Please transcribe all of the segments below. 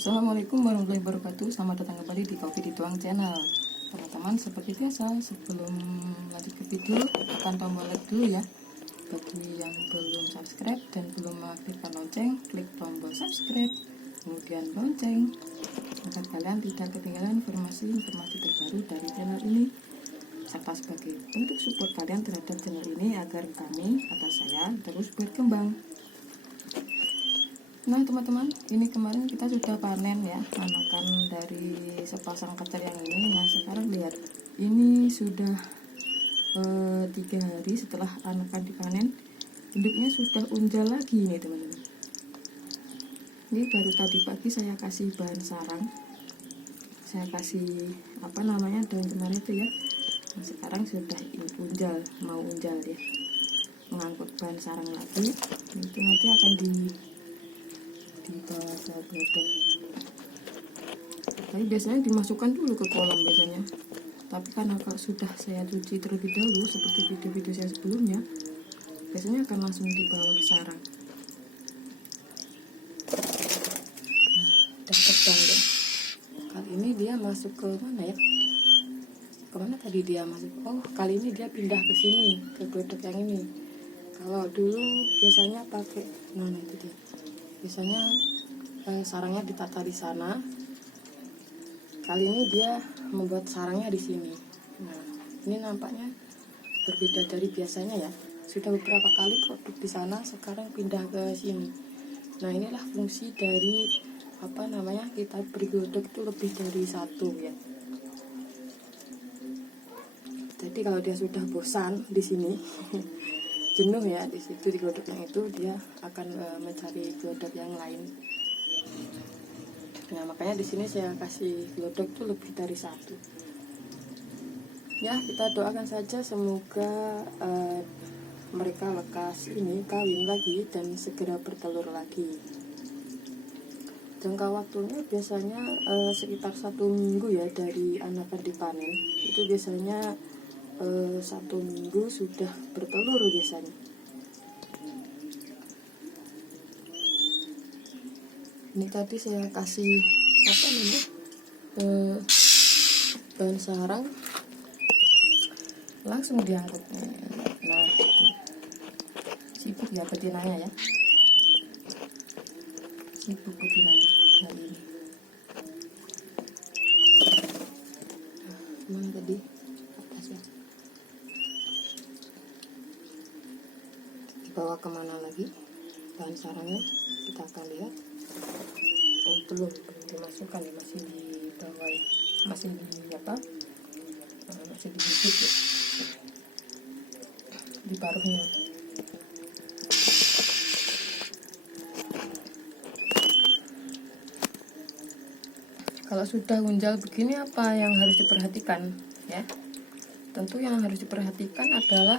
Assalamualaikum warahmatullahi wabarakatuh. Selamat datang kembali di Kopi Dituang Channel. Teman-teman, seperti biasa, sebelum lanjut ke video, tekan tombol like dulu ya. Bagi yang belum subscribe dan belum mengaktifkan lonceng, klik tombol subscribe, kemudian lonceng, agar kalian tidak ketinggalan informasi-informasi terbaru dari channel ini, serta sebagai bentuk support kalian terhadap channel ini agar kami atau saya terus berkembang. Nah teman-teman, ini kemarin kita sudah panen ya anakan dari sepasang kecer yang ini. Nah sekarang lihat, ini sudah 3 hari setelah anakan dipanen, induknya sudah unjal lagi nih teman-teman. Ini baru tadi pagi saya kasih bahan sarang, saya kasih daun kemarin itu ya. Nah, sekarang sudah unjal, mau unjal ya, mengangkut bahan sarang lagi. Itu nanti akan dibawa ke glodok. Tapi biasanya dimasukkan dulu ke kolam biasanya. Tapi karena kalau sudah saya cuci terlebih dahulu seperti video-video saya sebelumnya, biasanya akan langsung dibawa ke sarang. Udah terbang ya. Kali ini dia masuk ke mana ya? Kemana tadi dia masuk? Oh, kali ini dia pindah ke sini, ke glodok yang ini. Kalau dulu biasanya pakai mana itu dia? Biasanya sarangnya ditata di sana. Kali ini dia membuat sarangnya di sini. Nah, ini nampaknya berbeda dari biasanya ya. Sudah beberapa kali produk di sana, sekarang pindah ke sini. Nah, inilah fungsi dari kita beri glodok itu lebih dari satu ya. Jadi kalau dia sudah bosan di sini, jenuh ya di situ di glodok yang itu, dia akan mencari glodok yang lain. Nah, makanya di sini saya kasih glodok itu lebih dari satu. Ya, kita doakan saja semoga mereka lekas ini kawin lagi dan segera bertelur lagi. Jangka waktunya biasanya sekitar 1 minggu ya dari anakan dipanen. Itu biasanya 1 minggu sudah bertelur biasanya. Ini tadi saya kasih bahan sarang, langsung diangkut. Nah, sibuk ya betinanya ya, sibuk betinanya hari ini. Mana tadi atas ya, dibawa kemana lagi bahan sarangnya, kita akan lihat. Oh, belum dimasukkan ya, masih di bawah ya, masih di hidup ya, di paruhnya. Kalau sudah unjal begini, apa yang harus diperhatikan ya? Tentu yang harus diperhatikan adalah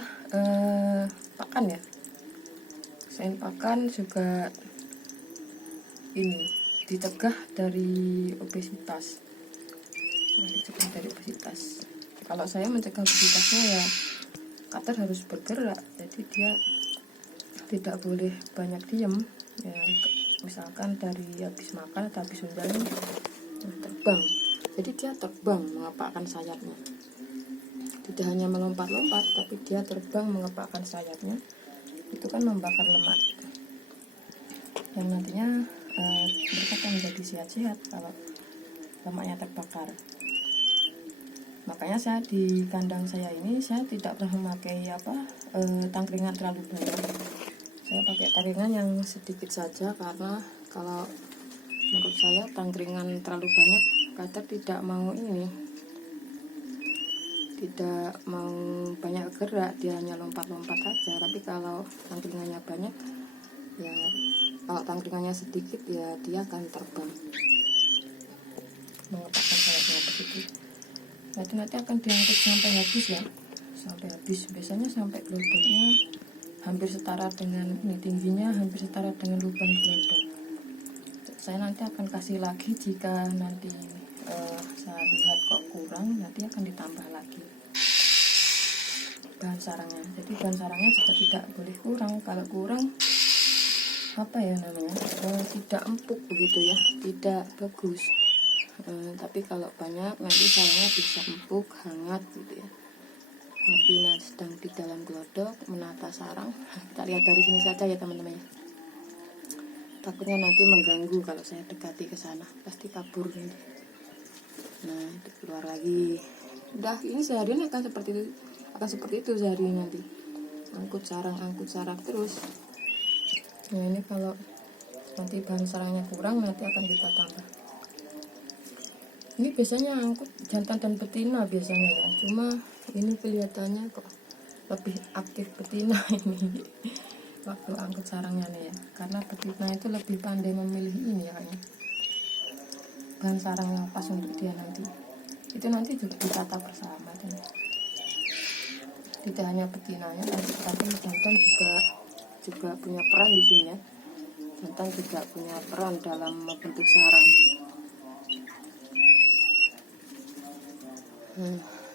pakan ya. Selain pakan juga ini dicegah dari obesitas. Kalau saya mencegah obesitasnya ya, kater harus bergerak, jadi dia tidak boleh banyak diem ya. Misalkan dari habis makan atau habis unjal terbang, jadi dia terbang mengepakkan sayapnya. Tidak hanya melompat-lompat, tapi dia terbang mengepakkan sayapnya. Itu kan membakar lemak yang nantinya mereka akan menjadi sehat-sehat kalau lemaknya terbakar. Makanya saya di kandang saya ini, saya tidak pernah memakai tangkringan terlalu banyak. Saya pakai tangkringan yang sedikit saja, karena kalau menurut saya tangkringan terlalu banyak, kater tidak mau banyak gerak, dia hanya lompat-lompat saja. Tapi kalau tangkringannya banyak ya, kalau tangkringannya sedikit ya dia akan terbang mengepakkan sayapnya begitu. Nah, itu nanti akan diangkut sampai habis ya, sampai habis. Biasanya sampai glodoknya hampir setara dengan ini, tingginya hampir setara dengan lubang glodok. Saya nanti akan kasih lagi, jika nanti saya lihat kok kurang, nanti akan ditambah lagi bahan sarangnya. Jadi bahan sarangnya juga tidak boleh kurang. Kalau kurang apa ya namanya, tidak empuk begitu ya, tidak bagus. Tapi kalau banyak nanti sarangnya bisa empuk, hangat gitu ya. Tapi sedang di dalam glodok menata sarang. Kita lihat dari sini saja ya teman-teman ya. Takutnya nanti mengganggu kalau saya dekati ke sana, pasti kabur nanti. Nah, itu keluar lagi. Udah, ini seharian akan seperti itu seharian nanti. Angkut sarang terus. Nah, ini kalau nanti bahan sarangnya kurang nanti akan kita tambah. Ini biasanya angkut jantan dan betina biasanya ya. Cuma ini kelihatannya kok lebih aktif betina ini waktu angkut sarangnya nih ya. Karena betina itu lebih pandai memilih ini ya kayaknya, bahan sarang yang pas untuk dia nanti. Itu nanti juga ditata bersama ya. Tidak hanya betinanya, tapi jantan juga punya peran di sini ya. Jantan juga punya peran dalam membentuk sarang.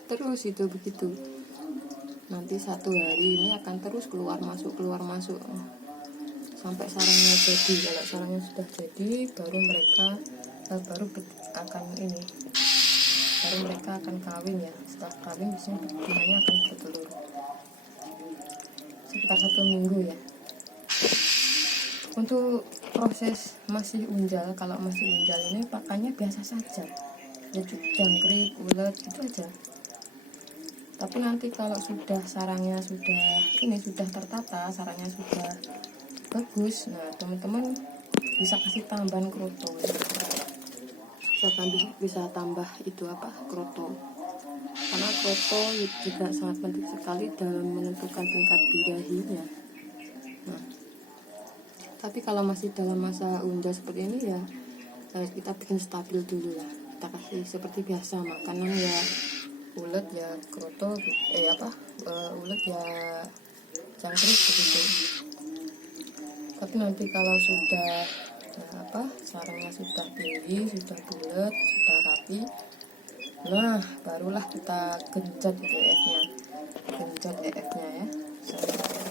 Terus itu begitu. Nanti satu hari ini akan terus keluar masuk sampai sarangnya jadi. Kalau sarangnya sudah jadi, baru mereka akan kawin ya. Setelah kawin biasanya betinanya akan bertelur sekitar 1 minggu ya. Untuk proses masih unjal, kalau masih unjal ini pakannya biasa saja, jadi jangkrik, ulet itu aja. Tapi nanti kalau sudah sarangnya sudah tertata, sarangnya sudah bagus, nah teman-teman bisa kasih tambahan kroto ya. Bisa tambah itu kroto, karena kroto juga sangat penting sekali dalam menentukan tingkat birahinya. Nah, tapi kalau masih dalam masa unjal seperti ini ya, kita bikin stabil dulu lah. Kita kasih seperti biasa makanan ya, ulet ya kroto, ulet ya jangkrik begitu. Tapi nanti kalau sudah sarangnya sudah tinggi, sudah bulat, sudah rapi, nah barulah kita genjot EF-nya ya.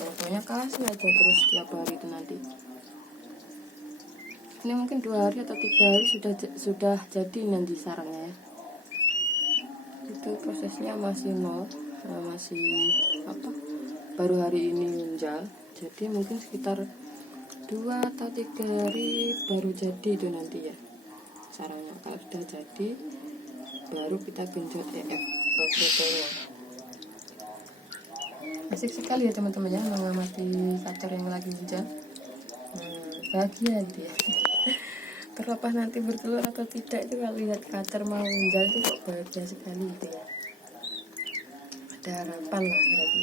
Contohnya kasih aja terus tiap hari itu nanti. Ini mungkin 2 hari atau 3 hari sudah jadi nanti sarangnya ya. Itu prosesnya masih nol, baru hari ini unjal. Jadi mungkin sekitar 2 atau 3 hari baru jadi itu nanti ya sarangnya. Kalau sudah jadi baru kita genjot EF krotonya. Asik sekali ya teman-teman ya mengamati kacer yang lagi unjal. Bahagia gitu ya. Terlepas nanti bertelur atau tidak, itu kalau lihat kacer mau unjal itu kok bahagia sekali gitu ya. Ada harapan lah berarti.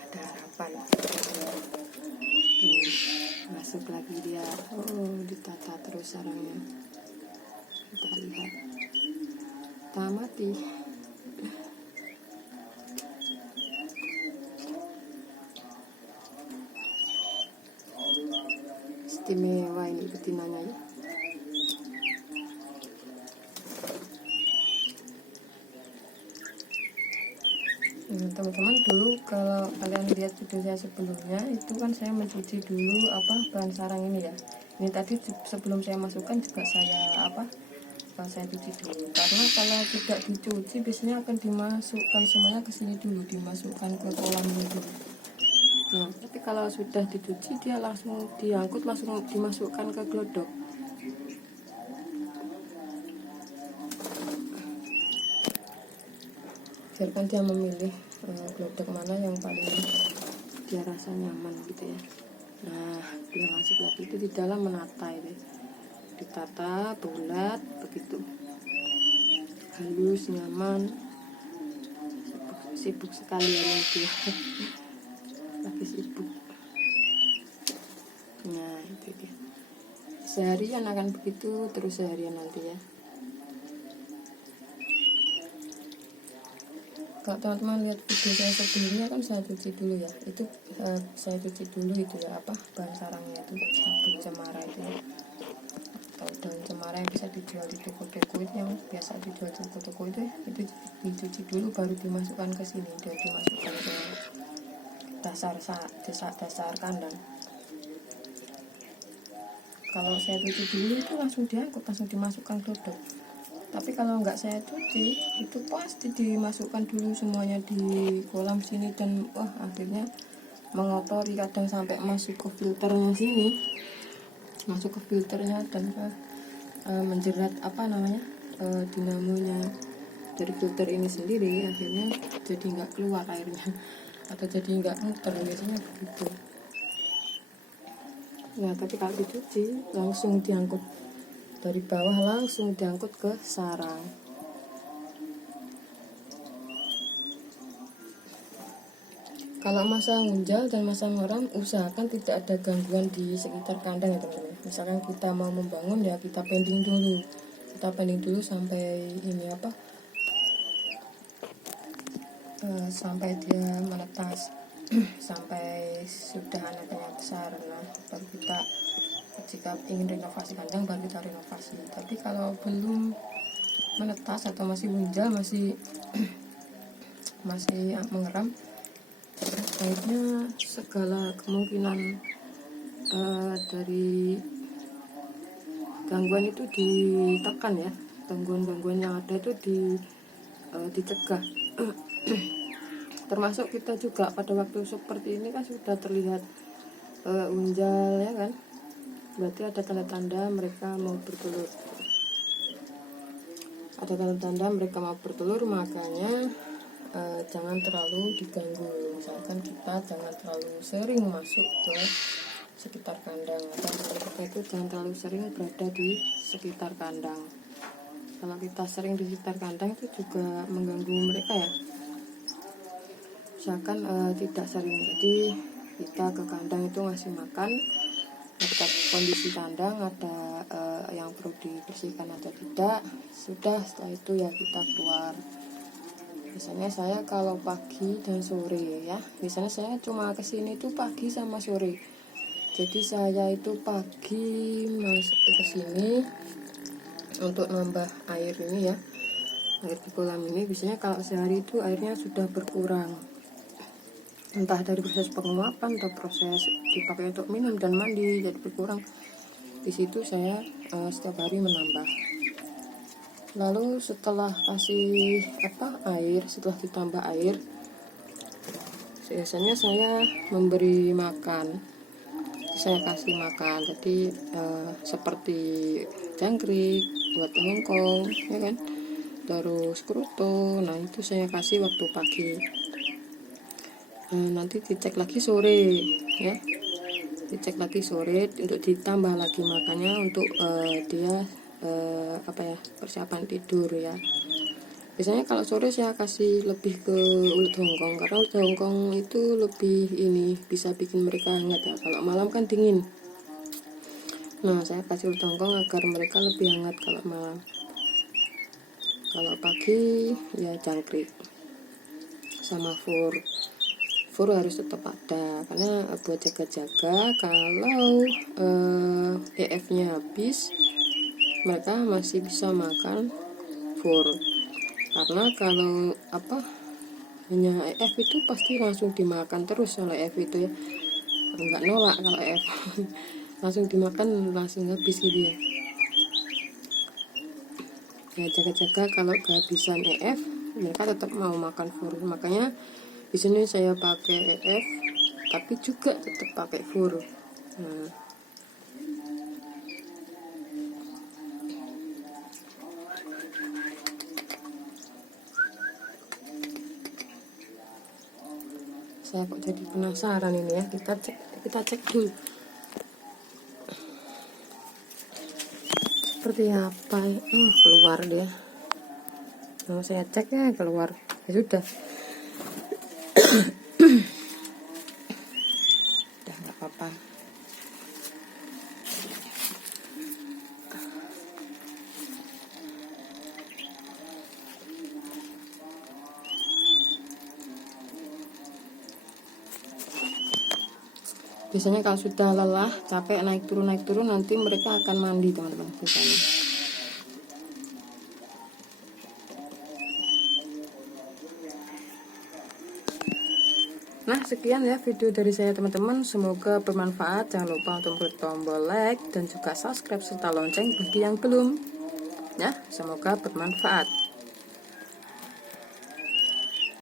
Ada harapan. Masuk lagi dia. Ditata terus sarangnya. Kita lihat. Kita amati. Istimewa ini betinanya ya. Teman-teman, dulu kalau kalian lihat video saya sebelumnya itu kan saya mencuci dulu bahan sarang ini ya. Ini tadi sebelum saya masukkan juga saya cuci dulu, karena kalau tidak dicuci biasanya akan dimasukkan semuanya ke sini dulu, dimasukkan ke kolam dulu. Nah, tapi kalau sudah dicuci dia langsung diangkut, langsung dimasukkan ke glodok. Biarkan dia memilih glodok mana yang paling dia rasa nyaman gitu ya. Nah, dia masuk lagi itu di dalam menata itu. Ditata bulat begitu. Halus, nyaman. Sibuk sekali ya dia. Lagi sibuk. Nah, itu dia. Seharian akan begitu terus seharian nanti ya. Kalau teman-teman lihat video saya sebelumnya kan saya cuci dulu ya. Itu saya cuci dulu itu ya bahan sarangnya itu sabun cemara itu ya. Atau daun cemara yang bisa dijual di toko-toko itu, yang biasa dijual di toko-toko itu dicuci dulu baru dimasukkan ke sini, dan dimasukkan ke dasar kandang. Kalau saya cuci dulu itu langsung diangkut, langsung dimasukkan glodok. Tapi kalau nggak saya cuci itu pasti dimasukkan dulu semuanya di kolam sini, dan akhirnya mengotori, kadang sampai masuk ke filternya sini, masuk ke filternya dan ke menjerat dinamonya dari filter ini sendiri, akhirnya jadi nggak keluar airnya atau jadi nggak muter, biasanya begitu. Nah tapi kalau dicuci langsung diangkut dari bawah, langsung diangkut ke sarang. Kalau masa ngunjal dan masa meram, usahakan tidak ada gangguan di sekitar kandang ya teman-teman. Misalkan kita mau membangun ya kita pending dulu sampai ini sampai dia menetas sampai sudah anaknya besar. Nah baru kita, jika ingin renovasi kandang baru kita renovasi. Tapi kalau belum menetas atau masih ngunjal, masih mengeram, akhirnya segala kemungkinan dari gangguan itu ditekan ya, gangguan-gangguan yang ada itu dicegah. Termasuk kita juga pada waktu seperti ini kan sudah terlihat unjal ya kan, berarti ada tanda-tanda mereka mau bertelur. Makanya jangan terlalu diganggu. Misalkan kita jangan terlalu sering masuk ke sekitar kandang, atau kita itu jangan terlalu sering berada di sekitar kandang. Kalau kita sering di sekitar kandang itu juga mengganggu mereka ya. Misalkan tidak sering, jadi kita ke kandang itu ngasih makan, kita kondisi kandang ada yang perlu dibersihkan atau tidak, sudah setelah itu ya kita keluar. Biasanya saya kalau pagi dan sore ya, biasanya saya cuma kesini tuh pagi sama sore. Jadi saya itu pagi masuk ke sini untuk nambah air ini ya, air di kolam ini. Biasanya kalau sehari itu airnya sudah berkurang, entah dari proses penguapan atau proses dipakai untuk minum dan mandi, jadi berkurang. Di situ saya setiap hari menambah. Lalu setelah kasih air, setelah ditambah air, biasanya saya memberi makan. Saya kasih makan, jadi seperti jangkrik, buat hongkong, ya kan, terus keruto. Nah itu saya kasih waktu pagi. Nanti dicek lagi sore, ya, dicek lagi sore untuk ditambah lagi makannya untuk dia persiapan tidur ya. Biasanya kalau sore saya kasih lebih ke ulat hongkong, karena ulat hongkong itu lebih bisa bikin mereka hangat ya. Kalau malam kan dingin. Nah saya kasih ulat hongkong agar mereka lebih hangat kalau malam. Kalau pagi ya jangkrik sama fur harus tetap ada, karena buat jaga-jaga kalau EF-nya habis mereka masih bisa makan fur. Karena kalau hanya EF itu pasti langsung dimakan terus oleh EF itu ya, nggak nolak kalau EF langsung dimakan, langsung habis gitu ya. Ya jaga-jaga kalau kehabisan EF mereka tetap mau makan fur. Makanya di sini saya pakai EF tapi juga tetap pakai fur. Nah saya kok jadi penasaran ini ya, kita cek dulu seperti apa. Keluar dia. Nah saya cek ya, keluar ya sudah. Udah nggak apa-apa. Biasanya kalau sudah lelah, capek, naik turun, nanti mereka akan mandi teman-teman biasanya. Nah, sekian ya video dari saya teman-teman. Semoga bermanfaat. Jangan lupa untuk klik tombol like dan juga subscribe serta lonceng bagi yang belum. Ya, semoga bermanfaat.